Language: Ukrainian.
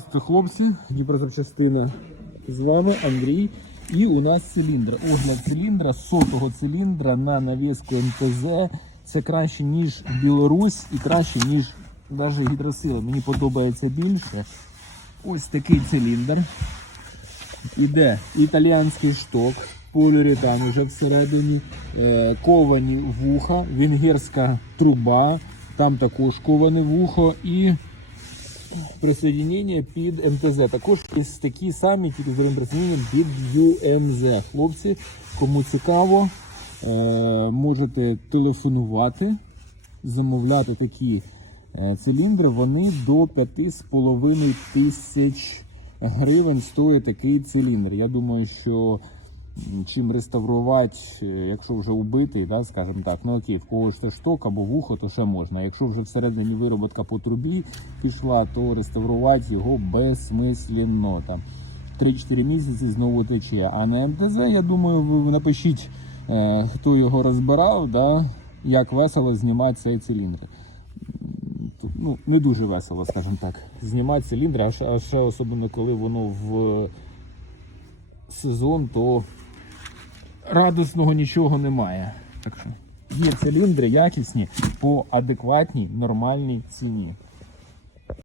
Хлопці, Дніпрозапчастина. З вами Андрій. І у нас циліндр. Огляд циліндра, сотого циліндра на навіску МТЗ. Це краще, ніж Білорусь і краще, ніж навіть гідросила. Мені подобається більше. Ось такий циліндр. Іде італіянський шток, поліуретан вже всередині, е, ковані вуха, венгерська труба, там також коване вухо і присоединення під МТЗ. Також є такі самі, тільки з другим присоединенням під UMZ. Хлопці, кому цікаво, е, можете телефонувати, замовляти такі е, циліндри. Вони до 5,5 тисяч гривень стоїть такий циліндр. Я думаю, що чим реставрувати, е, якщо вже убитий, да, скажімо так, ну окей, в когось це шток або вухо, то ще можна. Якщо вже всередині вироботка по трубі пішла, то реставрувати його безсмисленно. Там 3-4 місяці знову тече. А на МТЗ, я думаю, ви напишіть, е, хто його розбирав, да, як весело знімати цей циліндр. Ну, не дуже весело, скажімо так. Знімати циліндр, а ще, а ще особливо коли воно в сезон, то радісного нічого немає. Так що є циліндри якісні по адекватній нормальній ціні.